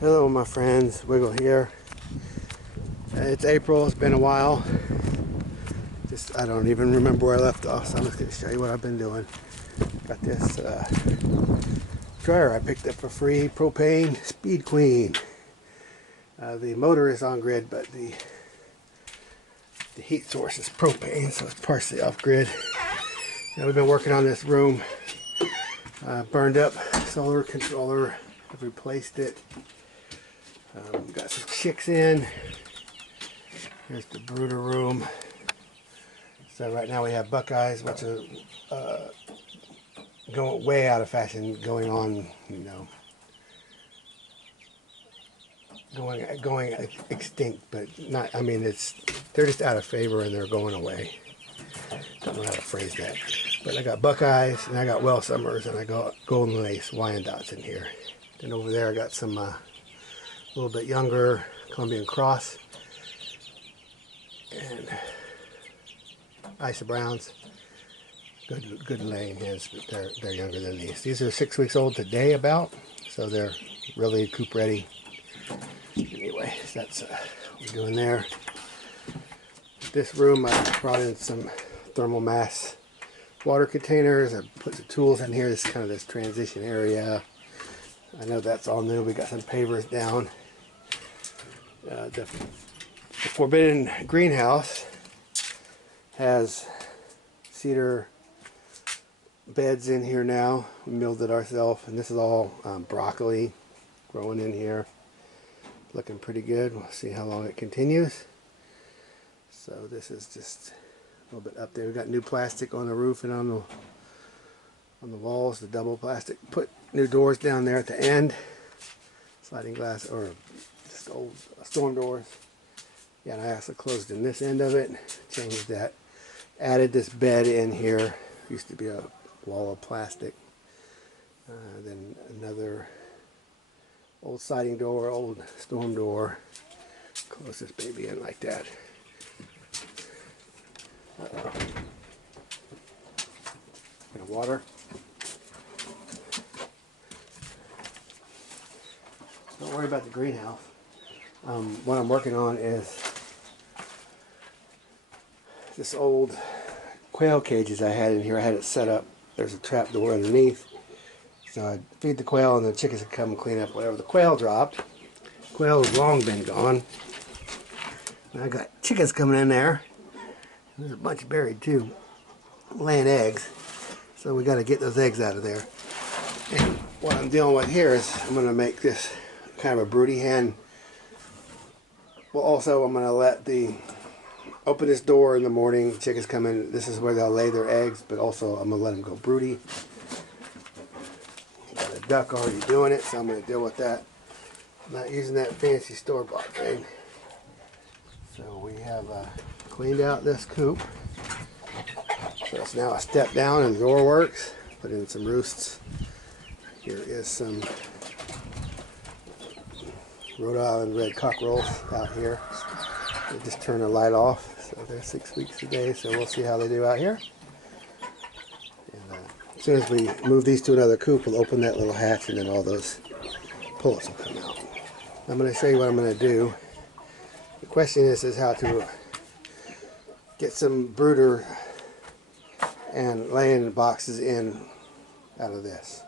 Hello my friends, Wiggle here. It's April, it's been a while. I don't even remember where I left off, so I'm just going to show you what I've been doing. Got this dryer I picked up for free, propane Speed Queen. The motor is on grid, but the heat source is propane, so it's partially off grid. Now we've been working on this room. Burned up solar controller, I've replaced it. Got some chicks in. Here's the brooder room. So right now we have Buckeyes, which are going way out of fashion, going on, you know, going extinct, but not. I mean, they're just out of favor and they're going away. Don't know how to phrase that. But I got Buckeyes and I got Wellsummers and I got golden lace Wyandottes in here. Then over there I got some a little bit younger Colombian cross and Isa Browns. Good laying hens, but they're younger than these. These are 6 weeks old today about, so they're really coop ready. Anyway, that's what we're doing there. This room I brought in some thermal mass water containers. I put the tools in here. This is kind of this transition area. I know that's all new. We got some pavers down. The Forbidden Greenhouse has cedar beds in here now. We milled it ourselves, and this is all broccoli growing in here. Looking pretty good. We'll see how long it continues. So this is just a little bit up there. We got new plastic on the roof and on the walls, the double plastic. Put new doors down there at the end, sliding glass or just old storm doors. Yeah, and I also closed in this end of it, changed that, added this bed in here. Used to be a wall of plastic. Then another old sliding door, old storm door. Close this baby in like that. Bit of water. Don't worry about the greenhouse. What I'm working on is this old quail cages I had in here. I had it set up. There's a trap door underneath. So I'd feed the quail and the chickens would come and clean up whatever the quail dropped. Quail has long been gone. And I got chickens coming in there. There's a bunch buried too, laying eggs. So we got to get those eggs out of there. And what I'm dealing with here is I'm going to make this kind of a broody hen. Well, also I'm going to open this door in the morning. Chickens come in. This is where they'll lay their eggs, but also I'm going to let them go broody. Got a duck already doing it, so I'm going to deal with that. I'm not using that fancy store-bought thing. So we have cleaned out this coop. So it's now a step down and the door works. Put in some roosts. Here is some Rhode Island red cockerels out here. They just turn the light off. So they're 6 weeks a day, so we'll see how they do out here. And as soon as we move these to another coop, we'll open that little hatch and then all those pullets will come out. I'm going to show you what I'm going to do. The question is how to get some brooder and laying boxes in out of this.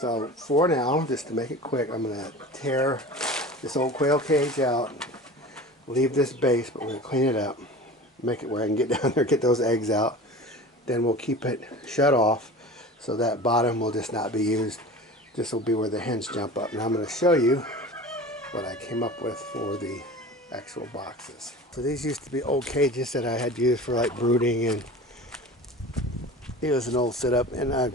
So for now, just to make it quick, I'm going to tear this old quail cage out, leave this base, but we're going to clean it up, make it where I can get down there, get those eggs out. Then we'll keep it shut off so that bottom will just not be used. This will be where the hens jump up. Now I'm going to show you what I came up with for the actual boxes. So these used to be old cages that I had used for like brooding, and it was an old setup, and I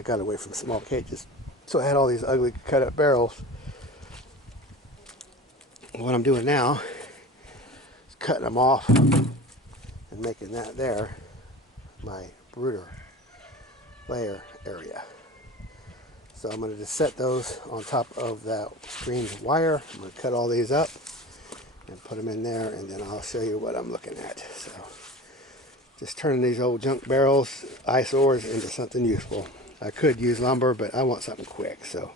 got away from small cages. So I had all these ugly cut up barrels. What I'm doing now is cutting them off and making that there my brooder layer area. So I'm going to just set those on top of that screened wire. I'm going to cut all these up and put them in there, and then I'll show you what I'm looking at. So just turning these old junk barrels, eyesores, into something useful. I could use lumber, but I want something quick, so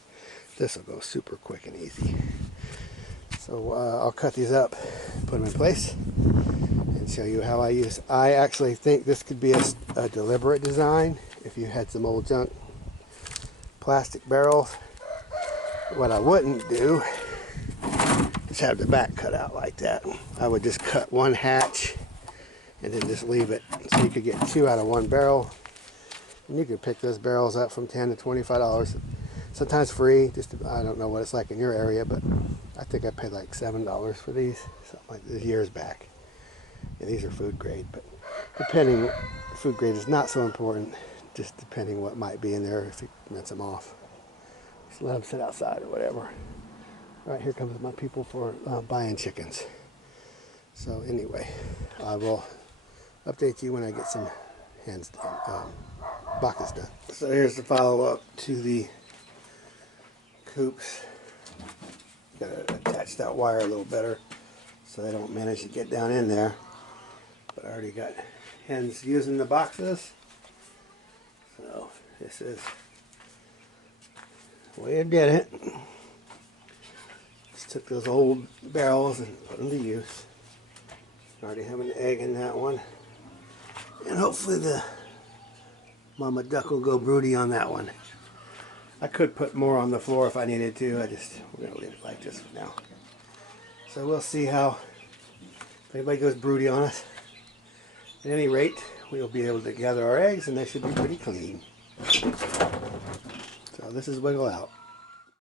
This will go super quick and easy. So I'll cut these up, put them in place, and show you how I use. I actually think this could be a deliberate design. If you had some old junk plastic barrels, what I wouldn't do is have the back cut out like that. I would just cut one hatch and then just leave it, so you could get 2 out of 1 barrel. And you could pick those barrels up from $10 to $25. Sometimes free. Just I don't know what it's like in your area, but I think I paid like $7 for these, something like this, years back. And these are food grade, but depending, food grade is not so important. Just depending what might be in there if you rinse them off. Just let them sit outside or whatever. All right, here comes my people for buying chickens. So anyway, I will update you when I get some hens done, buckets done. So here's the follow-up to the coops. Gotta attach that wire a little better so they don't manage to get down in there. But I already got hens using the boxes. So this is the way I did it. Just took those old barrels and put them to use. Already have an egg in that one. And hopefully the mama duck will go broody on that one. I could put more on the floor if I needed to. We're going to leave it like this for now. So we'll see how, if anybody goes broody on us. At any rate, we'll be able to gather our eggs and they should be pretty clean. So this is Wiggle out.